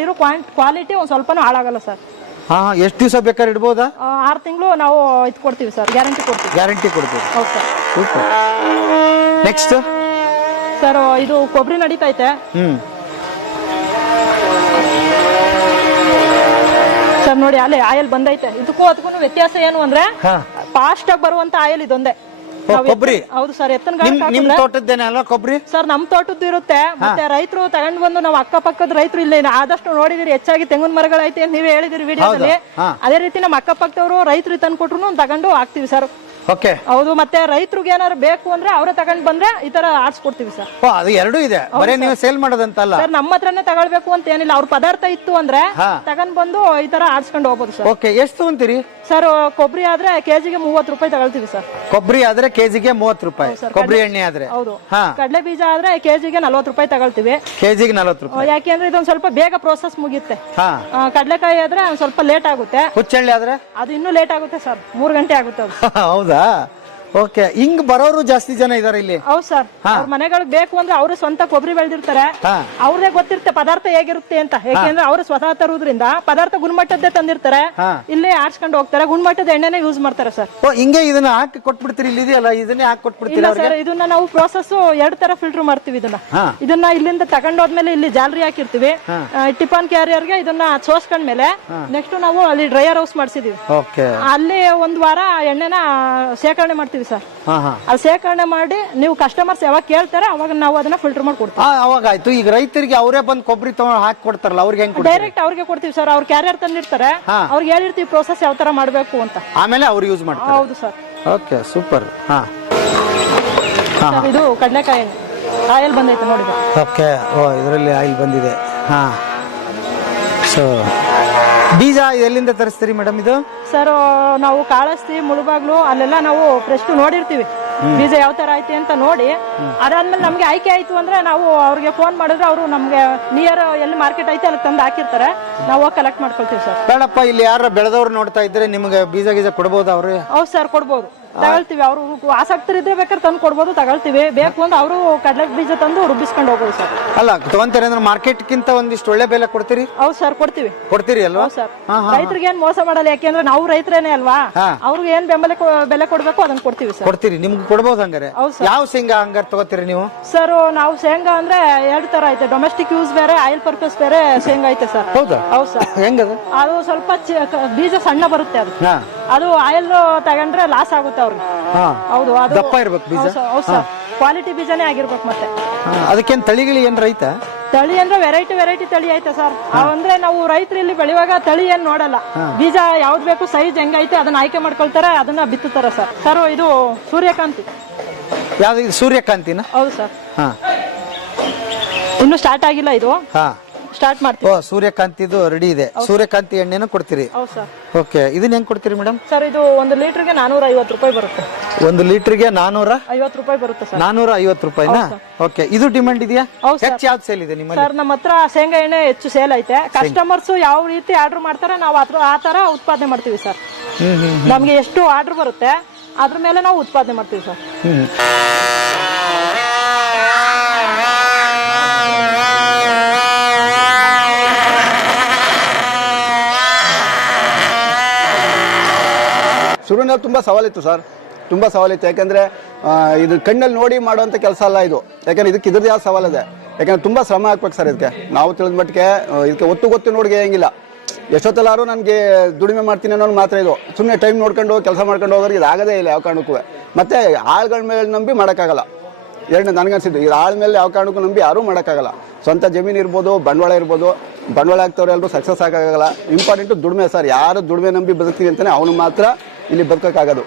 ಇರೋ ಕ್ವಾಲಿಟಿ ಒಂದು ಸ್ವಲ್ಪನೂ ಹಾಳಾಗಲ್ಲ ಸರ್. ಹಾ ಎಷ್ಟು ದಿವಸ ಬೇಕಾದ್ರೆ ಇಡ್ಬೋದಾ? 6 ತಿಂಗಳು ನಾವು ಇದು ಕೊಡ್ತೀವಿ ಸರ್, ಗ್ಯಾರಂಟಿ ಕೊಡ್ತೀವಿ. ಗ್ಯಾರಂಟಿ ಕೊಡ್ತೀವಿ. ಹೌದು ಸರ್. ಸೂಪರ್. ನೆಕ್ಸ್ಟ್ ಸರ್ ಇದು ಕೊಬ್ಬರಿ ನಡೀತೈತೆ ಸರ್. ನೋಡಿ ಅಲ್ಲಿ ಆಯಿಲ್ ಬಂದೈತೆ. ಇದಕ್ಕೂ ಅದಕ್ಕೂ ವ್ಯತ್ಯಾಸ ಏನು ಅಂದ್ರೆ ಫಾಸ್ಟ್ ಆಗಿ ಬರುವಂತ ಆಯಿಲ್ ಇದೊಂದೇ. ಕೊಬ್ಬರಿ. ಹೌದು ಸರ್. ನಿಮ್ ತೋಟದ್ದೇನೆ ಅಲ್ವಾ ಕೊಬ್ಬರಿ? ಸರ್ ನಮ್ ತೋಟದ್ದು ಇರುತ್ತೆ. ಮತ್ತೆ ರೈತರು ತಗೊಂಡ್ ಬಂದು ನಾವು ಅಕ್ಕಪಕ್ಕದ ರೈತರು ಇಲ್ಲೇ ಆದಷ್ಟು ನೋಡಿದಿರಿ, ಹೆಚ್ಚಾಗಿ ತೆಂಗಿನ ಮರಗಳೈತೆ ಅಂತ ನೀವೇ ಹೇಳಿದಿರಿ ವಿಡಿಯೋದಲ್ಲಿ. ಅದೇ ರೀತಿ ನಮ್ಮ ಅಕ್ಕಪಕ್ಕದವರು ರೈತರು ತಂದು ಕೊಟ್ರು ತಗೊಂಡು ಹಾಕ್ತಿವಿ ಸರ್. ಓಕೆ. ಹೌದು. ಮತ್ತೆ ರೈತರಿಗೆ ಏನಾದ್ರು ಬೇಕು ಅಂದ್ರೆ ಅವರೇ ತಗೊಂಡ್ ಬಂದ್ರೆ ಈ ತರ ಆಡ್ಸ್ಕೊಡ್ತೀವಿ ಸರ್. ಅದು ಎರಡೂ ಇದೆ, ಬರೀ ನೀವು ಸೇಲ್ ಮಾಡೋದಂತಲ್ಲ ಸರ್. ನಮ್ಮ ಹತ್ರನೇ ತಗೊಳ್ಬೇಕು ಅಂತ ಏನಿಲ್ಲ, ಅವ್ರ ಪದಾರ್ಥ ಇತ್ತು ಅಂದ್ರೆ ತಗೊಂಡ್ ಬಂದು ಈ ತರ ಆಡ್ಸ್ಕೊಂಡು ಹೋಗ್ಬೋದು ಸರ್. ಓಕೆ. ಎಷ್ಟು ತಗೊಂತೀರಿ ಸರ್? ಕೊಬ್ಬರಿ ಆದ್ರೆ ಕೆಜಿಗೆ 30 ರೂಪಾಯಿ ತಗೊಳ್ತೀವಿ ಸರ್. ಕೊಬ್ಬರಿ ಆದ್ರೆ ಕೆಜಿಗೆ 30 ರೂಪಾಯಿ. ಕೊಬ್ಬರಿ ಎಣ್ಣೆ ಆದ್ರೆ? ಹೌದು. ಕಡಲೆ ಬೀಜ ಆದ್ರೆ ಕೆಜಿಗೆ 40 ರೂಪಾಯಿ ತಗೊಳ್ತೀವಿ. ಕೆಜಿಗೆ 40 ರೂಪಾಯಿ. ಯಾಕೆಂದ್ರೆ ಇದೊಂದ್ ಸ್ವಲ್ಪ ಬೇಗ ಪ್ರೋಸೆಸ್ ಮುಗಿಯುತ್ತೆ. ಕಡಲೆಕಾಯಿ ಆದ್ರೆ ಒಂದ್ ಸ್ವಲ್ಪ ಲೇಟ್ ಆಗುತ್ತೆ. ಹುಚ್ಚೆಳ್ಳೆ ಆದ್ರೆ ಅದು ಇನ್ನೂ ಲೇಟ್ ಆಗುತ್ತೆ ಸರ್, 3 ಗಂಟೆ ಆಗುತ್ತೆ ಅದು. ಹೌದಾ? ಓಕೆ. ಹಿಂಗ್ ಬರೋರು ಜಾಸ್ತಿ ಜನ ಇದಾರೆ ಇಲ್ಲಿ? ಹೌದು ಸರ್. ಅವ್ರ ಮನೆಗಳಿಗೆ ಬೇಕು ಅಂದ್ರೆ ಅವರು ಸ್ವಂತ ಕೊಬ್ಬರಿ ಬೆಳೆದಿರ್ತಾರೆ, ಅವ್ರದೇ ಗೊತ್ತಿರುತ್ತೆ ಪದಾರ್ಥ ಹೇಗಿರುತ್ತೆ ಅಂತ. ಯಾಕೆಂದ್ರೆ ಅವ್ರು ಸ್ವತಃ ತರುವುದ್ರಿಂದ ಪದಾರ್ಥ ಗುಣಮಟ್ಟದ್ದೇ ತಂದಿರ್ತಾರೆ, ಇಲ್ಲೇ ಆಡ್ಸ್ಕೊಂಡು ಹೋಗ್ತಾರೆ, ಗುಣಮಟ್ಟದ ಎಣ್ಣೆನೇ ಯೂಸ್ ಮಾಡ್ತಾರೆ ಸರ್. ಹಿಂಗೆ ಇದನ್ನ ಹಾಕಿ ಕೊಟ್ಬಿಡ್ತೀರಿ? ಇಲ್ಲಿ ಇದೆಯಲ್ಲ ಇದನ್ನೇ ಹಾಕಿ ಕೊಟ್ಬಿಡ್ತೀರಾ? ಸರ್ ಇದನ್ನ ನಾವು ಪ್ರೋಸೆಸ್ 2 ತರ ಫಿಲ್ಟರ್ ಮಾಡ್ತೀವಿ. ಇದನ್ನ ಇಲ್ಲಿಂದ ತಗೊಂಡೋದ್ಮೇಲೆ ಇಲ್ಲಿ ಜಾಲರಿ ಹಾಕಿರ್ತೀವಿ, ಟಿಫಾನ್ ಕ್ಯಾರಿಯರ್ಗೆ ಇದನ್ನ ಸೋಸ್ಕೊಂಡ್ಮೇಲೆ ನೆಕ್ಸ್ಟ್ ನಾವು ಅಲ್ಲಿ ಡ್ರೈಯರ್ ಹೌಸ್ ಮಾಡಿಸಿದೀವಿ. ಅಲ್ಲಿ 1 ವಾರ ಎಣ್ಣೆನ ಶೇಖರಣೆ ಮಾಡ್ತೀವಿ ಸರ್. ಅದು ಶೇಖರಣೆ ಮಾಡಿ ನೀವು ಕಸ್ಟಮರ್ಸ್ ಯಾವಾಗ ಕೇಳ್ತಾರೆ ಅವಾಗ ನಾವು ಅದನ್ನ ಫಿಲ್ಟರ್ ಮಾಡಿ ಕೊಡ್ತೀವಿ. ಅವಾಗ ಆಯ್ತು. ಈಗ ರೈತರಿಗೆ ಅವರೇ ಬಂದು ಕೊಬ್ಬರಿ ತಗೊಂಡು ಹಾಕಿ ಕೊಡ್ತಾರಲ್ಲ, ಅವ್ರಿಗೆ ಹೆಂಗ್? ಡೈರೆಕ್ಟ್ ಅವ್ರಿಗೆ ಕೊಡ್ತೀವಿ ಸರ್. ಅವ್ರ ಕ್ಯಾರಿಯರ್ ತಂದಿರ್ತಾರೆ, ಅವ್ರಿಗೆ ಹೇಳಿರ್ತೀವಿ ಪ್ರೋಸೆಸ್ ಯಾವ ತರ ಮಾಡಬೇಕು ಅಂತ, ಆಮೇಲೆ ಅವ್ರು ಯೂಸ್ ಮಾಡ್ತಾರೆ. ಹೌದು ಸರ್. Okay, super. ಇದು ಕಡಲೆಕಾಯಿ ಆಯಿಲ್ ಬಂದೈತೆ ನೋಡಿ. ಓಕೆ. ಇದರಲ್ಲಿ ಆಯಿಲ್ ಬಂದಿದೆ. ಸೊ ಬೀಜ ಎಲ್ಲಿಂದ ತರಿಸ್ತೀರಿ ಮೇಡಮ್ ಇದು? ಸರ್ ನಾವು ಕಾಳಸ್ತಿ, ಮುಳುಬಾಗ್ಲು ಅಲ್ಲೆಲ್ಲ ನಾವು ಫ್ರೆಶ್ ನೋಡಿರ್ತೀವಿ ಬೀಜ ಯಾವ ತರ ಐತಿ ಅಂತ ನೋಡಿ. ಅದಾದ್ಮೇಲೆ ನಮ್ಗೆ ಆಯ್ಕೆ ಆಯ್ತು ಅಂದ್ರೆ ನಾವು ಅವ್ರಿಗೆ ಫೋನ್ ಮಾಡಿದ್ರೆ ಅವರು ನಮ್ಗೆ ನಿಯರ್ ಎಲ್ಲಿ ಮಾರ್ಕೆಟ್ ಐತೆ ಅಲ್ಲಿ ತಂದು ಹಾಕಿರ್ತಾರೆ, ನಾವು ಕಲೆಕ್ಟ್ ಮಾಡ್ಕೊಳ್ತೀವಿ ಸರ್. ಬೇಡಪ್ಪ, ಇಲ್ಲಿ ಯಾರ ಬೆಳೆದವ್ರು ನೋಡ್ತಾ ಇದ್ರೆ ನಿಮ್ಗೆ ಬೀಜ ಕೊಡ್ಬೋದು ಅವ್ರು? ಹೌದು ಸರ್, ಕೊಡ್ಬೋದು. ತಗೊಳ್ತೀವಿ. ಅವರು ಆಸಕ್ತರಿದ್ರೆ ಬೇಕಾದ್ರೆ ತಂದು ಕೊಡ್ಬೋದು, ತಗೊಳ್ತೀವಿ. ಬೇಕು ಅಂದ್ರೆ ಅವರು ಕಡಲೆ ಬೀಜ ತಂದು ರುಬ್ಬಿಸ್ಕೊಂಡು ಹೋಗೋದು ಸರ್. ಅಲ್ಲ, ತಗೊಂತಾರೆ ಅಂದ್ರೆ ಮಾರ್ಕೆಟ್ ಗಿಂತ ಒಂದಿಷ್ಟು ಒಳ್ಳೆ ಬೆಲೆ ಕೊಡ್ತೀರಿ? ಹೌದು ಸರ್, ಕೊಡ್ತೀರಿ ಅಲ್ವಾ ಸರ್? ರೈತರಿಗೆ ಏನ್ ಮೋಸ ಮಾಡಲ್ಲ, ಯಾಕೆಂದ್ರೆ ನಾವು ರೈತರೇನೆ ಅಲ್ವಾ, ಅವ್ರಿಗೆ ಏನ್ ಬೆಲೆ ಕೊಡ್ಬೇಕು ಅದನ್ನ ಕೊಡ್ತೀವಿ ಸರ್. ಕೊಡ್ತೀರಿ? ನಿಮ್ಗೆ ಕೊಡ್ಬೋದು ಹಂಗಾರೆ? ಯಾವ ಶೇಂಗಾ ಹಂಗಾರೆ ತಗೋತೀರಿ ನೀವು? ಸರ್ ನಾವು ಶೇಂಗಾ ಅಂದ್ರೆ 2 ತರ ಐತೆ. ಡೊಮೆಸ್ಟಿಕ್ ಯೂಸ್ ಬೇರೆ, ಆಯಿಲ್ ಪರ್ಪಸ್ ಬೇರೆ ಶೇಂಗಾ ಐತೆ ಸರ್. ಹೌದು ಸರ್. ಹೆಂಗದು? ಅದು ಸ್ವಲ್ಪ ಬೀಜ ಸಣ್ಣ ಬರುತ್ತೆ. ಅದು ಆಯಿಲ್ ತಗೊಂಡ್ರೆ ಲಾಸ್ ಆಗುತ್ತೆ ಅವ್ರಿಗೆ. ಹೌದು, ಅದು ದಪ್ಪ ಇರ್ಬೇಕು ಬೀಜ. ಹೌದು ಸರ್, ಕ್ವಾಲಿಟಿ ಬೀಜನೇ ಆಗಿರ್ಬೇಕು. ಮತ್ತೆ ಅದಕ್ಕೇನ್ ತಳಿಗಳು ಏನ್ ರೈತ? ತಳಿ ಅಂದ್ರೆ ವೆರೈಟಿ ತಳಿ ಐತೆ ಸರ್. ಅಂದ್ರೆ ನಾವು ರೈತರು ಇಲ್ಲಿ ಬೆಳೆಯುವಾಗ ತಳಿ ಏನ್ ನೋಡಲ್ಲ, ಬೀಜ ಯಾವ್ದು ಬೇಕು, ಸೈಜ್ ಹೆಂಗೈತೆ ಅದನ್ನ ಆಯ್ಕೆ ಮಾಡ್ಕೊಳ್ತಾರೆ, ಅದನ್ನ ಬಿತ್ತುತ್ತಾರೆ ಸರ್. ಸರ್ ಇದು ಸೂರ್ಯಕಾಂತಿ. ಯಾವ್ದು? ಸೂರ್ಯಕಾಂತಿನ? ಹೌದು ಸರ್. ಇನ್ನು ಸ್ಟಾರ್ಟ್ ಆಗಿಲ್ಲ, ಇದು ಸ್ಟಾರ್ಟ್ ಮಾಡ್ತೀವಿ. ಸೂರ್ಯಕಾಂತಿದು ರೆಡಿ ಇದೆ. ಸೂರ್ಯಕಾಂತಿ ಎಣ್ಣೆನೂ ಕೊಡ್ತೀರಿ? ಹೌದು ಸರ್. ಓಕೆ. ಇದನ್ನ ಹೆಂಗ್ ಕೊಡ್ತೀರಿ ಮೇಡಮ್? ಸರ್ ಇದು 1 ಲೀಟರ್ಗೆ 450 ರೂಪಾಯಿ ಬರುತ್ತೆ. 1 ಲೀಟರ್ಗೆ 450 ರೂಪಾಯಿ ಬರುತ್ತೆ ಸರ್. 450 ರೂಪಾಯಿನಾ? ಓಕೆ. ಇದು ಡಿಮಾಂಡ್ ಇದೆಯಾ? ಹೆಚ್ಚು ಯಾವ್ದು ಸೇಲ್ ಇದೆ ನಿಮ್ಮಲ್ಲಿ? ಸರ್ ನಮ್ಮ ಹತ್ರ ಶೇಂಗಾ ಎಣ್ಣೆ ಹೆಚ್ಚು ಸೇಲ್ ಐತೆ. ಕಸ್ಟಮರ್ಸ್ ಯಾವ ರೀತಿ ಆರ್ಡರ್ ಮಾಡ್ತಾರೆ ನಾವು ಆ ತರ ಉತ್ಪಾದನೆ ಮಾಡ್ತೀವಿ ಸರ್. ನಮ್ಗೆ ಎಷ್ಟು ಆರ್ಡರ್ ಬರುತ್ತೆ ಅದ್ರ ಮೇಲೆ ನಾವು ಉತ್ಪಾದನೆ ಮಾಡ್ತೀವಿ ಸರ್. ಶುರುವಿನಲ್ಲಿ ತುಂಬ ಸವಾಲಿತ್ತು ಸರ್, ತುಂಬ ಸವಾಲಿತ್ತು. ಯಾಕಂದರೆ ಇದು ಕಣ್ಣಲ್ಲಿ ನೋಡಿ ಮಾಡುವಂಥ ಕೆಲಸ ಅಲ್ಲ ಇದು. ಯಾಕಂದರೆ ಇದಕ್ಕೆ ಇದ್ರದ್ದು ಯಾವ ಸವಾಲಿದೆ, ಯಾಕಂದರೆ ತುಂಬ ಶ್ರಮ ಹಾಕ್ಬೇಕು ಸರ್ ಇದಕ್ಕೆ. ನಾವು ತಿಳಿದ ಮಟ್ಟಿಗೆ ಇದಕ್ಕೆ ಗೊತ್ತು ನೋಡಿಗೆ ಹೆಂಗಿಲ್ಲ. ಎಷ್ಟೊತ್ತೆಲ್ಲಾರು ನನಗೆ ದುಡಿಮೆ ಮಾಡ್ತೀನಿ ಅನ್ನೋದು ಮಾತ್ರ ಇದು. ಸುಮ್ಮನೆ ಟೈಮ್ ನೋಡ್ಕೊಂಡು ಕೆಲಸ ಮಾಡ್ಕೊಂಡು ಹೋಗೋರಿಗೆ ಇದು ಆಗೋದೇ ಇಲ್ಲ ಯಾವ ಕಾರಣಕ್ಕೂ. ಮತ್ತು ಆಳುಗಳ ಮೇಲೆ ನಂಬಿ ಮಾಡೋಕ್ಕಾಗಲ್ಲ. ಎರಡನೇ ನನಗನ್ಸಿದ್ದು, ಈ ಆಳ ಮೇಲೆ ಯಾವ ಕಾರಣಕ್ಕೂ ನಂಬಿ ಯಾರೂ ಮಾಡೋಕ್ಕಾಗಲ್ಲ. ಸ್ವಂತ ಜಮೀನು ಇರ್ಬೋದು, ಬಂಡವಾಳ ಇರ್ಬೋದು, ಬಂಡವಾಳ ಆಗ್ತವ್ರೆ ಎಲ್ಲರೂ ಸಕ್ಸಸ್ ಆಗೋಕ್ಕಾಗಲ್ಲ. ಇಂಪಾರ್ಟೆಂಟು ದುಡಿಮೆ ಸರ್. ಯಾರು ದುಡಿಮೆ ನಂಬಿ ಬದುಕ್ತೀವಿ ಅಂತಲೇ ಅವನು ಮಾತ್ರ ಇಲ್ಲಿ ಬದುಕೋಕ್ಕಾಗೋದು.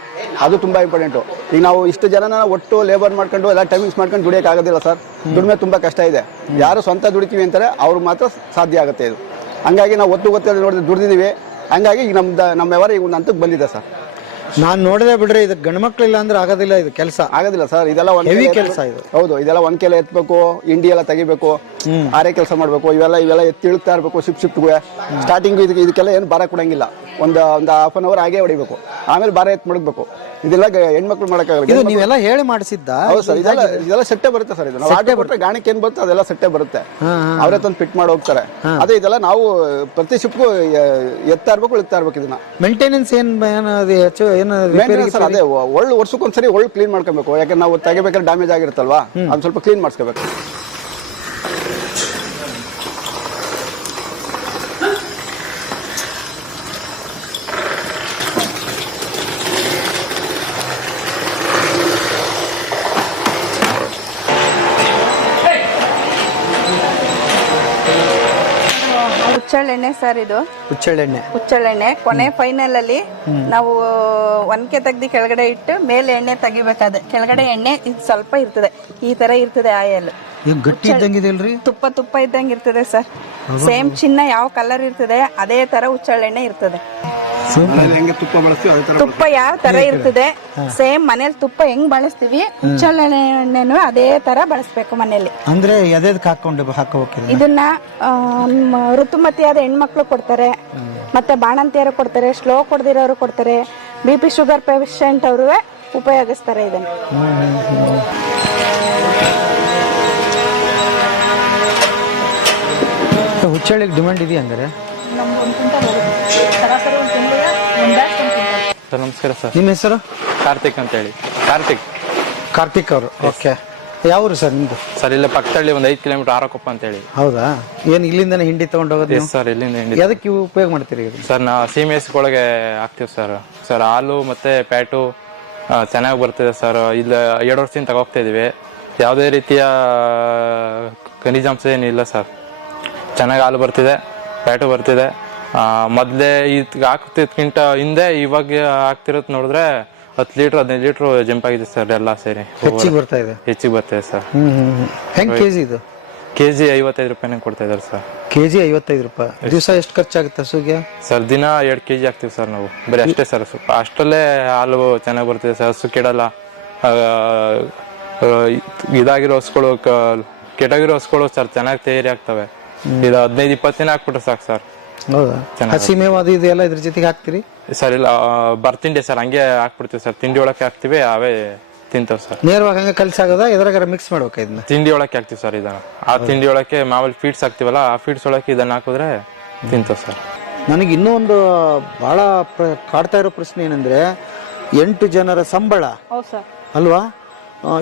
ಅದು ತುಂಬ ಇಂಪಾರ್ಟೆಂಟು. ಈಗ ನಾವು ಇಷ್ಟು ಜನನ ಒಟ್ಟು ಲೇಬರ್ ಮಾಡ್ಕೊಂಡು ಎಲ್ಲ ಟೈಮಿಂಗ್ಸ್ ಮಾಡ್ಕೊಂಡು ದುಡಿಯೋಕ್ಕಾಗೋದಿಲ್ಲ ಸರ್. ದುಡಿಮೆ ತುಂಬ ಕಷ್ಟ ಇದೆ. ಯಾರು ಸ್ವಂತ ದುಡಿತೀವಿ ಅಂತಾರೆ ಅವ್ರು ಮಾತ್ರ ಸಾಧ್ಯ ಆಗುತ್ತೆ ಇದು. ಹಂಗಾಗಿ ನಾವು ಗೊತ್ತು ನೋಡಿದ್ರೆ ದುಡಿದಿದ್ದೀವಿ. ಹಂಗಾಗಿ ಈಗ ನಮ್ಮ ವ್ಯವಹಾರ ಈಗ ಒಂದು ಹಂತಕ್ಕೆ ಬಂದಿದೆ ಸರ್. ನಾನು ನೋಡಿದೆ ಬಿಡ್ರಿ, ಇದು ಗಂಡು ಮಕ್ಕಳಿಲ್ಲ ಅಂದ್ರೆ ಆಗೋದಿಲ್ಲ. ಇದು ಕೆಲಸ ಆಗೋದಿಲ್ಲ ಸರ್. ಇದೆಲ್ಲ ಹೆವಿ ಕೆಲಸ ಇದು. ಹೌದು, ಇದೆಲ್ಲ 1 ಕೆಲ ಎತ್ತಬೇಕು, ಇಂಡಿ ಎಲ್ಲ ತೆಗಿಬೇಕು, ಆರೇ ಕೆಲಸ ಮಾಡಬೇಕು. ಇವೆಲ್ಲ ಎತ್ತಿ ಇಳ್ತಾ ಇರಬೇಕು ಶಿಫ್ಟ್ಗೆ. ಸ್ಟಾರ್ಟಿಂಗ್ ಇದಕ್ಕೆಲ್ಲ ಏನು ಭಾರ ಕೊಡಂಗಿಲ್ಲ. ಒಂದು ಹಾಫ್ ಆನ್ ಅವರ್ ಹಾಗೆ ಹೊಡಿಬೇಕು, ಆಮೇಲೆ ಭಾರ ಎತ್ತು ಮಡಗಬೇಕು. ಇದೆಲ್ಲ ಹೆಣ್ಮಕ್ಳು ಮಾಡಕ್ಕಾಗಲ್ಲ. ಇದು ನೀವೆಲ್ಲ ಹೇಳಿ ಮಾಡಿಸಿದ್ದ? ಹೌದು ಸರ್, ಇದೆಲ್ಲ ಸೆಟ್ಟೆ ಬರುತ್ತೆ ಸರ್. ಇದು ನಾವು ಆರ್ಡರ್ ಕೊಟ್ಟರೆ ಗಾಣಕ್ಕೆ ಏನ್ ಬರುತ್ತೆ ಅದೆಲ್ಲ ಸೆಟ್ಟೆ ಬರುತ್ತೆ, ಅವರೇ ತಂದು ಫಿಟ್ ಮಾಡಿ ಹೋಗ್ತಾರೆ. ಅದೇ ಇದೆಲ್ಲ ನಾವು ಪ್ರತಿ ಶಿಪ್ಗೂ ಎತ್ತಾ ಇರ್ಬೇಕು, ಇಳ್ತಾ ಇರ್ಬೇಕು. ಇದನ್ನ ಮೇಂಟೆನೆನ್ಸ್ ಸರ್ ಅದೇ ಒಳ್ಳೆ ವರ್ಷಕ್ಕೊಂದ್ಸರಿ ಒಳ್ಳೆ ಕ್ಲೀನ್ ಮಾಡ್ಕೊಬೇಕು. ಯಾಕಂದ್ರೆ ನಾವು ತೆಗಿಬೇಕಾದ್ರೆ ಡ್ಯಾಮೇಜ್ ಆಗಿರುತ್ತಲ್ವಾ, ಅದ್ ಸ್ವಲ್ಪ ಕ್ಲೀನ್ ಮಾಡಿಸ್ಕೋಬೇಕು. ಹುಚ್ಚೆಳ್ಳೆಣ್ಣೆ ಸರ್, ಇದು ಹುಚ್ಚೆಳ್ಳೆಣ್ಣೆ. ಕೊನೆ ಫೈನಲ್ ಅಲ್ಲಿ ನಾವು ಒನಕೆ ತೆಗ್ದು ಕೆಳಗಡೆ ಇಟ್ಟು ಮೇಲೆ ಎಣ್ಣೆ ತೆಗಿಬೇಕಾದ್ರೆ ಕೆಳಗಡೆ ಎಣ್ಣೆ ಇದು ಸ್ವಲ್ಪ ಇರ್ತದೆ, ಈ ತರ ಇರ್ತದೆ ಆಯಲ್. ಗಟ್ಟಿ ಇದ್ದಂಗಿದೆ ಅಲ್ರಿ? ತುಪ್ಪ ಇದ್ದಂಗೆ ಇರ್ತದೆ ಸರ್. ಸೇಮ್ ಚಿನ್ನ ಯಾವ ಕಲರ್ ಇರ್ತದೆ ಅದೇ ತರ ಹುಚ್ಚೆಳ್ಳೆಣ್ಣೆ ಇರ್ತದೆ. ತುಪ್ಪ ಯಾವ ತರ ಇರ್ತದೆ ಸೇಮ್ ಮನೇಲಿ ತುಪ್ಪ ಹೆಂಗ್ ಬಳಸ್ತೀವಿ ಹುಚ್ಚೆಳ್ಳೆಣ್ಣೆನು ಅದೇ ತರ ಬಳಸ್ಬೇಕು ಮನೇಲಿ. ಅಂದ್ರೆ ಹಾಕೋಬೇಕು. ಇದನ್ನ ಋತುಮತಿಯಾದ ಹೆಣ್ಮಕ್ಳು ಕೊಡ್ತಾರೆ, ಮತ್ತೆ ಬಾಣಂತಿಯರು ಕೊಡ್ತಾರೆ, ಸ್ಲೋ ಕೊಡ್ದಿರೋರು ಕೊಡ್ತಾರೆ, BP ಶುಗರ್ ಪೇಷಂಟ್ ಅವರು ಉಪಯೋಗಿಸ್ತಾರೆ ಇದನ್ನ. ಹುಚ್ಚಳ್ಳಿಗೆ ಡಿಮಾಂಡ್ ಇದೆಯಾ ಅಂದ್ರೆ? ಸರ್ ನಮಸ್ಕಾರ ಸರ್. ನಿಮ್ಮ ಹೆಸರು? ಕಾರ್ತಿಕ್ ಅಂತ ಹೇಳಿ. ಕಾರ್ತಿಕ್ ಅವರು. ಓಕೆ, ಯಾವ್ರು ಸರ್ ನಿಮ್ದು? ಸರ್ ಇಲ್ಲ ಪಕ್ಕದಲ್ಲಿ ಒಂದು 5 ಕಿಲೋಮೀಟರ್ ಆರಕೊಪ್ಪ ಅಂತ ಹೇಳಿ. ಹೌದಾ? ಏನ್ ಇಲ್ಲಿಂದಾನೆ ಹಿಂಡಿ ತಗೊಂಡು ಹೋಗೋದು? ಸರ್ ಇಲ್ಲಿಂದ ಹಿಂಡಿ. ಅದಕ್ಕೆ ಉಪಯೋಗ ಮಾಡ್ತೀರಿ ಸರ್? ನಾ CMS ಒಳಗೆ ಹಾಕ್ತೀವಿ ಸರ್. ಸರ್ ಹಾಲು ಮತ್ತೆ ಪ್ಯಾಟು ಚೆನ್ನಾಗಿ ಬರ್ತಿದೆ ಸರ್. ಇಲ್ಲ 2 ವರ್ಷದಿಂದ ತಗೋಗ್ತಾ ಇದೀವಿ. ಯಾವುದೇ ರೀತಿಯ ಖನಿಜಾಂಶ ಏನಿಲ್ಲ ಸರ್. ಚೆನ್ನಾಗಿ ಹಾಲು ಬರ್ತಿದೆ, ಪ್ಯಾಟು ಬರ್ತಿದೆ. ಮೊದಲೇ ಹಾಕ್ತಿದ್ಕಿಂತ ಹಿಂದೆ ಇವಾಗ ಹಾಕ್ತಿರೋದು ನೋಡಿದ್ರೆ 10 ಲೀಟರ್ 15 ಲೀಟರ್ ಜಂಪ್ ಆಗಿದೆ ಸರ್. ಎಲ್ಲ ಸೇರಿ ಹೆಚ್ಚಿಗೆ ಬರ್ತಾ ಇದೆ ಸರ್. ಹೆಂಗ್ ಕೆಜಿ ಇದು? ಕೆಜಿ 55 ರೂಪಾಯಿ ಕೊಡ್ತಾ ಇದಾರೆ ಸರ್. ಕೆಜಿ 55 ರೂಪಾಯಿ. ದಿವಸ ಎಷ್ಟು ಖರ್ಚಾಗುತ್ತೆ ಹಸುಗೆ? ಸರ್ ದಿನ 2 kg ಹಾಕ್ತಿವಿ ಸರ್ ನಾವು. ಬರೀ ಅಷ್ಟೇ ಸರ್. ಸ್ವಲ್ಪ ಅಷ್ಟರಲ್ಲೇ ಹಾಲು ಚೆನ್ನಾಗಿ ಬರ್ತಿದೆ ಸರ್. ಹಸು ಕೆಡಲ್ಲ. ಇದಾಗಿರೋ ಹಸುಗಳು ಕೆಟಾಗಿರೋ ಹಸುಗಳು ಸರ್ ಚೆನ್ನಾಗಿ ತಯಾರಿ ಆಗ್ತವೆ. ಇದು 15-20 ದಿನ ಹಾಕ್ಬಿಟ್ರೆ ಸಾಕು ಸರ್. ಹೌದಾ? ಹಸಿ ಮೇವು ಅದು ಇದೆಲ್ಲ ಇದ್ರ ಜೊತೆಗೆ ಹಾಕ್ತಿರಿ ಸರ್? ಇಲ್ಲ ಬರ್ತಿಂಡಿ ಸರ್, ಹಂಗೆ ಹಾಕ್ಬಿಡ್ತೀವಿ ಸರ್. ತಿಂಡಿ ಒಳಕ್ಕೆ ಹಾಕ್ತಿವಿ, ಅವೇ ತಿಂತಾವ್ ಸರ್. ನೇರವಾಗಿ ಹಂಗೆ ಕಲ್ಸಾಗದ ಎದ್ರಾಗಾರ ಮಿಕ್ಸ್ ಮಾಡ್ಬೇಕು ಇದನ್ನ? ತಿಂಡಿ ಒಳಕ್ಕೆ ಹಾಕ್ತಿವಿ ಸರ್ ಇದನ್ನ. ಆ ತಿಂಡಿ ಒಳಕ್ಕೆ ಮಾಮೂಲಿ ಫೀಡ್ಸ್ ಹಾಕ್ತಿವಲ್ಲ, ಆ ಫೀಡ್ಸ್ ಒಳಕ್ಕೆ ಇದನ್ನ ಹಾಕಿದ್ರೆ ತಿಂತಾವ್ ಸರ್. ನನಗೆ ಇನ್ನೂ ಒಂದು ಬಹಳ ಕಾಡ್ತಾ ಇರೋ ಪ್ರಶ್ನೆ ಏನಂದ್ರೆ 8 ಜನರ ಸಂಬಳ ಅಲ್ವಾ?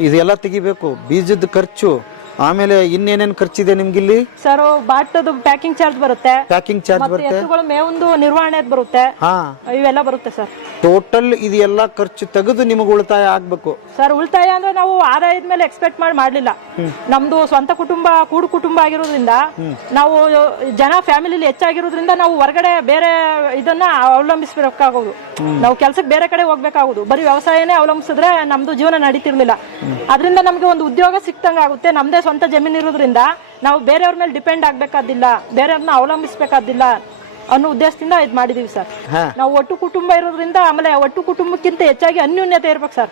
ಇದೆಲ್ಲ ತೆಗಿಬೇಕು, ಬೀಜದ ಖರ್ಚು, ಆಮೇಲೆ ಇನ್ನೇನೇನು ಖರ್ಚಿದೆ ನಿಮ್ಗಿಲ್ಲಿ? ಸರ್ ಬಾಟದ ಪ್ಯಾಕಿಂಗ್ ಚಾರ್ಜ್ ಬರುತ್ತೆ, ಎತ್ತುಗಳ ಮೇವೊಂದು ನಿರ್ವಹಣೆ ಬರುತ್ತೆ, ಇವೆಲ್ಲ ಬರುತ್ತೆ ಸರ್. ಟೋಟಲ್ ಇದೆಲ್ಲ ಖರ್ಚು ತೆಗೆದು ನಿಮಗೆ ಉಳಿತಾಯ ಆಗ್ಬೇಕು ಸರ್. ಉಳಿತಾಯ ಅಂದ್ರೆ ನಾವು ಆದಾಯದ ಮೇಲೆ ಎಕ್ಸ್ಪೆಕ್ಟ್ ಮಾಡ್ಲಿಲ್ಲ. ನಮ್ದು ಸ್ವಂತ ಕುಟುಂಬ, ಕೂಡು ಕುಟುಂಬ ಆಗಿರೋದ್ರಿಂದ, ನಾವು ಜನ ಫ್ಯಾಮಿಲಿ ಹೆಚ್ಚಾಗಿರೋದ್ರಿಂದ ನಾವು ಹೊರಗಡೆ ಬೇರೆ ಇದನ್ನ ಅವಲಂಬಿಸಬೇಕಾಗೋದು. ನಾವು ಕೆಲ್ಸಕ್ಕೆ ಬೇರೆ ಕಡೆ ಹೋಗ್ಬೇಕಾಗೋದು. ಬರೀ ವ್ಯವಸಾಯನೇ ಅವಲಂಬಿಸಿದ್ರೆ ನಮ್ದು ಜೀವನ ನಡೀತಿರ್ಲಿಲ್ಲ. ಅದರಿಂದ ನಮ್ಗೆ ಒಂದು ಉದ್ಯೋಗ ಸಿಕ್ತಂಗ ಆಗುತ್ತೆ. ನಮ್ದೇ ಸ್ವಂತ ಜಮೀನು ಇರೋದ್ರಿಂದ ನಾವು ಬೇರೆಯವ್ರ ಮೇಲೆ ಡಿಪೆಂಡ್ ಆಗ್ಬೇಕಾದಿಲ್ಲ, ಬೇರೆಯವ್ರನ್ನ ಅವಲಂಬಿಸಬೇಕಾದಿಲ್ಲ ಅನ್ನೋ ಉದ್ದೇಶದಿಂದ ಇದು ಮಾಡಿದೀವಿ ಸರ್. ನಾವು ಒಟ್ಟು ಕುಟುಂಬ ಇರೋದ್ರಿಂದ, ಆಮೇಲೆ ಒಟ್ಟು ಕುಟುಂಬಕ್ಕಿಂತ ಹೆಚ್ಚಾಗಿ ಅನ್ಯೂನ್ಯತೆ ಇರ್ಬೇಕು ಸರ್.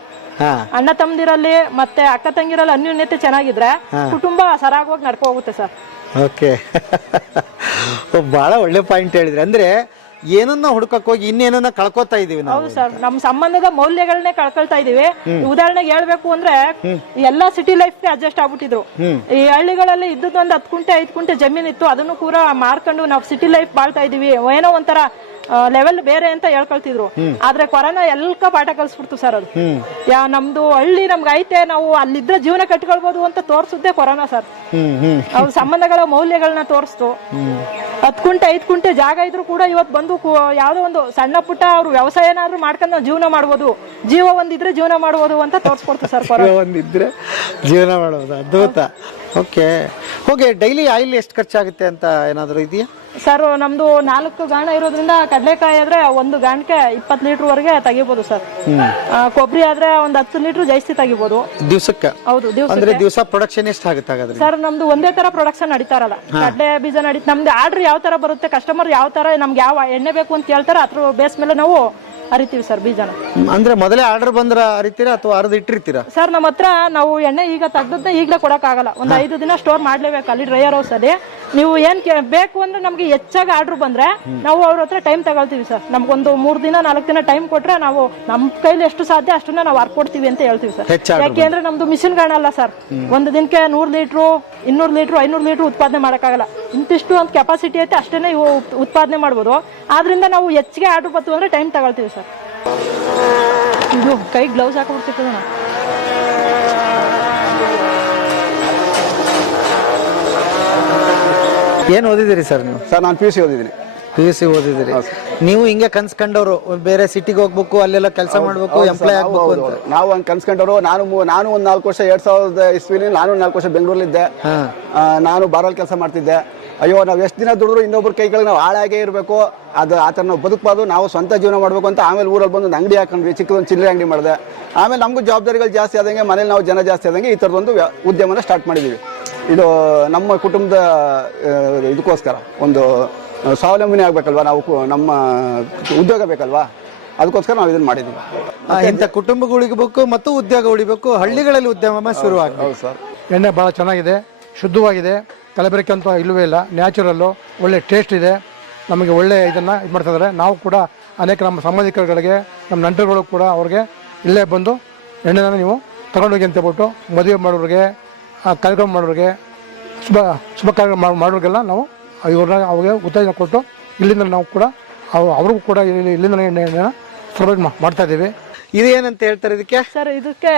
ಅಣ್ಣ ತಮ್ಮದಿರಲ್ಲಿ ಮತ್ತೆ ಅಕ್ಕ ತಂಗಿರಲ್ಲಿ ಅನ್ಯೂನ್ಯತೆ ಚೆನ್ನಾಗಿದ್ರೆ ಕುಟುಂಬ ಸರಾಗವಾಗಿ ನಡ್ಕೊ ಹೋಗುತ್ತೆ ಸರ್. ಓಕೆ, ಬಹಳ ಒಳ್ಳೆ ಪಾಯಿಂಟ್ ಹೇಳಿದ್ರಿ. ಅಂದ್ರೆ ಏನನ್ನ ಹುಡುಕಕ್ ಹೋಗಿ ಇನ್ನೇನನ್ನ ಕಳ್ಕೊತಾ ಇದೀವಿ ನಾವು. ಹೌದು ಸರ್, ನಮ್ ಸಂಬಂಧದ ಮೌಲ್ಯಗಳನ್ನೇ ಕಳ್ಕೊಳ್ತಾ ಇದೀವಿ. ಉದಾಹರಣೆಗೆ ಹೇಳ್ಬೇಕು ಅಂದ್ರೆ ಎಲ್ಲಾ ಸಿಟಿ ಲೈಫ್ ಅಡ್ಜಸ್ಟ್ ಆಗ್ಬಿಟ್ಟಿದ್ರು. ಈ ಹಳ್ಳಿಗಳಲ್ಲಿ ಇದ್ದದ್ದು ಒಂದು 10 ಗುಂಟೆ 5 ಗುಂಟೆ ಜಮೀನ್ ಇತ್ತು, ಅದನ್ನು ಕೂಡ ಮಾರ್ಕೊಂಡು ನಾವು ಸಿಟಿ ಲೈಫ್ ಬಾಳ್ತಾ ಇದೀವಿ. ಏನೋ ಒಂಥರ ಲೆವೆಲ್ ಬೇರೆ ಅಂತ ಹೇಳ್ಕೊಳ್ತಿದ್ರು. ಆದ್ರೆ ಕೊರೋನಾ ಎಲ್ಲ ಪಾಠ ಕಲ್ಸ್ಬಿಡ್ತು ಸರ್. ಅದು ನಮ್ದು ಹಳ್ಳಿ ನಮ್ಗೆ ಐತೆ, ನಾವು ಅಲ್ಲಿದ್ರೆ ಜೀವನ ಕಟ್ಕೊಳ್ಬಹುದು ಅಂತ ತೋರ್ಸುತ್ತೆ ಕೊರೋನಾ ಸರ್. ಅವ್ರ ಸಂಬಂಧಗಳ ಮೌಲ್ಯಗಳನ್ನ ತೋರಿಸ್ತು. 10 ಗುಂಟೆ 5 ಗುಂಟೆ ಜಾಗ ಇದ್ರು ಕೂಡ ಇವತ್ತು ಬಂದು ಯಾವ್ದೋ ಒಂದು ಸಣ್ಣ ಪುಟ್ಟ ಅವ್ರು ವ್ಯವಸಾಯನಾದ್ರೂ ಮಾಡ್ಕೊಂಡು ನಾವು ಜೀವನ ಮಾಡ್ಬೋದು, ಜೀವ ಒಂದಿದ್ರೆ ಜೀವನ ಮಾಡ್ಬೋದು ಅಂತ ತೋರ್ಸ್ಕೊಡ್ತು ಸರ್. ಒಂದಿದ್ರೆ ಜೀವನ ಮಾಡ್ಬೋದು, ಅದ್ಭುತ. ಓಕೆ, ಹೋಗಿ ಡೈಲಿ ಆಯಿಲ್ ಎಷ್ಟು ಖರ್ಚಾಗುತ್ತೆ ಅಂತ ಏನಾದ್ರು ಇದೆಯಾ ಸರ್? ನಮ್ದು 4 ಗಾಣ ಇರೋದ್ರಿಂದ ಕಡಲೆಕಾಯಿ ಆದ್ರೆ 1 ಗಾಣಕ್ಕೆ 20 ಲೀಟರ್ ವರೆಗೆ ತೆಗಿಬಹುದು ಸರ್. ಕೊಬ್ಬರಿ ಆದ್ರೆ ಒಂದು 10 ಲೀಟರ್ ಜಾಸ್ತಿ ತೆಗಿಬಹುದು ದಿವಸಕ್ಕೆ. ಹೌದು, ಅಂದ್ರೆ ದಿವಸ ಪ್ರೊಡಕ್ಷನ್ ಎಷ್ಟು ಆಗುತ್ತೆ ಹಾಗಾದ್ರೆ? ಸರ್ ನಮ್ದು ಒಂದೇ ತರ ಪ್ರೊಡಕ್ಷನ್ ನಡೀತಾರಲ್ಲ, ಕಡಲೆ ಬೀಜ ನಮ್ದು ಆರ್ಡರ್ ಯಾವ ತರ ಬರುತ್ತೆ, ಕಸ್ಟಮರ್ ಯಾವ ತರ ನಮ್ಗೆ ಯಾವ ಎಣ್ಣೆ ಬೇಕು ಅಂತ ಕೇಳ್ತಾರೆ, ಅದ್ರ ಬೇಸ್ ಮೇಲೆ ನಾವು ಅರಿತೀವಿ ಸರ್ ಬೀಜನ. ಅಂದ್ರೆ ಮೊದಲೇ ಆರ್ಡರ್ ಬಂದ್ರ ಅರಿತೀರಾ ಅಥವಾ ಅರ್ಧ ಇಟ್ಟಿರ್ತೀರಾ ಸರ್? ನಮ್ಮ ಹತ್ರ ನಾವು ಎಣ್ಣೆ ಈಗ ತೆಗ್ದದ್ನ ಈಗಲೇ ಕೊಡಕ್ ಆಗಲ್ಲ. ಒಂದು 5 ದಿನ ಸ್ಟೋರ್ ಮಾಡ್ಲೇಬೇಕು ಅಲ್ಲಿ ಡ್ರೈಯರ್ ಹೌಸ್ ಅಲ್ಲಿ. ನೀವು ಏನ್ ಬೇಕು ಅಂದ್ರೆ ನಮ್ಗೆ ಹೆಚ್ಚಾಗಿ ಆರ್ಡರ್ ಬಂದ್ರೆ ನಾವು ಅವ್ರ ಹತ್ರ ಟೈಮ್ ತಗೊಳ್ತೀವಿ ಸರ್. ನಮ್ಗೊಂದು 3 ದಿನ 4 ದಿನ ಟೈಮ್ ಕೊಟ್ರೆ ನಾವು ನಮ್ ಕೈಲಿ ಎಷ್ಟು ಸಾಧ್ಯ ಅಷ್ಟನ್ನ ನಾವು ಕೊಡ್ತೀವಿ ಅಂತ ಹೇಳ್ತೀವಿ ಸರ್. ಯಾಕೆಂದ್ರೆ ನಮ್ದು ಮಿಷಿನ್ ಕಾಣಲ್ಲ ಸರ್. ಒಂದು ದಿನಕ್ಕೆ 100 ಲೀಟ್ರು 200 ಲೀಟ್ರು 500 ಲೀಟ್ರು ಉತ್ಪಾದನೆ ಮಾಡಕ್ಕಾಗಲ್ಲ. ಇಂತಿಷ್ಟು ಒಂದು ಕೆಪಾಸಿಟಿ ಐತೆ ಅಷ್ಟೇ ಇವು ಉತ್ಪಾದನೆ ಮಾಡ್ಬೋದು. ಆದ್ರಿಂದ ನಾವು ಹೆಚ್ಚಿಗೆ ಆರ್ಡರ್ ಬಂತು ಅಂದ್ರೆ ಟೈಮ್ ತಗೊಳ್ತೀವಿ ಸರ್. ಇದು ಕೈ ಗ್ಲೌಸ್ ಹಾಕೊಡ್ತಿರ್ತದ. ಏನ್ ಓದಿದಿರಿ ಸರ್ ನೀವು? ಸರ್ ನಾನು PUC ಓದಿದ್ದೀನಿ. PUC ಓದಿದಿರಿ. ನೀವು ಹಿಂಗೆ ಕನ್ಸ್ಕೊಂಡವ್ರು ಬೇರೆ ಸಿಟಿಗೆ ಹೋಗ್ಬೇಕು, ಅಲ್ಲೆಲ್ಲ ಕೆಲಸ ಮಾಡ್ಬೇಕು, ಎಂಪ್ಲಾಯ್ ಆಗ್ಬೇಕು ಅಂತ? ನಾವು ಹಂಗೆ ಕನ್ಸ್ಕೊಂಡವ್ರು. ನಾನು ಒಂದು 4 ವರ್ಷ 2000 ಇಸ್ವಿಲಿ ನಾನು 4 ವರ್ಷ ಬೆಂಗಳೂರಲ್ಲಿದ್ದೆ. ನಾನು ಬಾರಲ್ಲಿ ಕೆಲಸ ಮಾಡ್ತಿದ್ದೆ. ಅಯ್ಯೋ ನಾವು ಎಷ್ಟು ದಿನ ದುಡಿದ್ರು ಇನ್ನೊಬ್ರ ಕೈಗಳಿಗೆ ನಾವು ಹಾಳಾಗೇ ಇರಬೇಕು, ಅದು ಆ ಥರ ನಾವು ಬದುಕಬಾರ್ದು, ನಾವು ಸ್ವಂತ ಜೀವನ ಮಾಡಬೇಕು ಅಂತ ಆಮೇಲೆ ಊರಲ್ಲಿ ಬಂದು ಒಂದು ಅಂಗಡಿ ಹಾಕೊಂಡ್ವಿ, ಚಿಕ್ಕದೊಂದು ಚಿಲ್ಲರೆ ಅಂಗಡಿ ಮಾಡಿದೆ. ಆಮೇಲೆ ನಮಗೂ ಜವಾಬ್ದಾರಿಗಳು ಜಾಸ್ತಿ ಆದಂಗೆ, ಮನೇಲಿ ನಾವು ಜನ ಜಾಸ್ತಿ ಆದಂಗೆ ಈ ಥರದೊಂದು ಉದ್ಯಮನ ಸ್ಟಾರ್ಟ್ ಮಾಡಿದ್ದೀವಿ. ಇದು ನಮ್ಮ ಕುಟುಂಬದ ಇದಕ್ಕೋಸ್ಕರ ಒಂದು ಸ್ವಾವಲಂಬನೆ ಆಗಬೇಕಲ್ವಾ, ನಾವು ನಮ್ಮ ಉದ್ಯೋಗ ಬೇಕಲ್ವಾ, ಅದಕ್ಕೋಸ್ಕರ ನಾವು ಇದನ್ನು ಮಾಡಿದ್ದೀವಿ. ಇಂಥ ಕುಟುಂಬಗಳಿಗೆ ಬೇಕು ಮತ್ತು ಉದ್ಯೋಗ ಉಳಿಬೇಕು, ಹಳ್ಳಿಗಳಲ್ಲಿ ಉದ್ಯಮ ಶುರು ಆಗಿದೆ. ಹೌದು ಸರ್. ಎಣ್ಣೆ ಭಾಳ ಚೆನ್ನಾಗಿದೆ, ಶುದ್ಧವಾಗಿದೆ, ಕಲಬೆರಕೆ ಅಂತ ಇಲ್ಲವೇ ಇಲ್ಲ, ನ್ಯಾಚುರಲ್ಲು, ಒಳ್ಳೆ ಟೇಸ್ಟ್ ಇದೆ. ನಮಗೆ ಒಳ್ಳೆ ಇದನ್ನು ಇದು ಮಾಡ್ತಾ ಇದ್ದಾರೆ. ನಾವು ಕೂಡ ಅನೇಕ ನಮ್ಮ ಸಂಬಂಧಿಕರುಗಳಿಗೆ, ನಮ್ಮ ನಂಟರುಗಳು ಕೂಡ ಅವ್ರಿಗೆ ಇಲ್ಲೇ ಬಂದು ಎಣ್ಣೆನ ನೀವು ತಗೊಂಡೋಗಿ ಅಂತ ಹೇಳ್ಬಿಟ್ಟು ಮದುವೆ ಮಾಡೋರಿಗೆ, ಕಾರ್ಯಕ್ರಮ ಮಾಡೋರಿಗೆ, ಶುಭ ಕಾರ್ಯಕ್ರಮ ಮಾಡೋರಿಗೆಲ್ಲ ನಾವು ಇವ್ರನ್ನ ಅವ್ರಿಗೆ ಉತ್ತೇಜನ ಕೊಟ್ಟು ಇಲ್ಲಿಂದ ನಾವು ಕೂಡ ಅವ್ರಿಗೂ ಕೂಡ ಇಲ್ಲಿಂದ ಎಣ್ಣೆನ ಸರ್ವೈಸ್ ಮಾಡ್ತಾ ಇದ್ದೀವಿ. ಇದೇನಂತ ಹೇಳ್ತಾರೆ ಇದಕ್ಕೆ ಸರ್? ಇದಕ್ಕೆ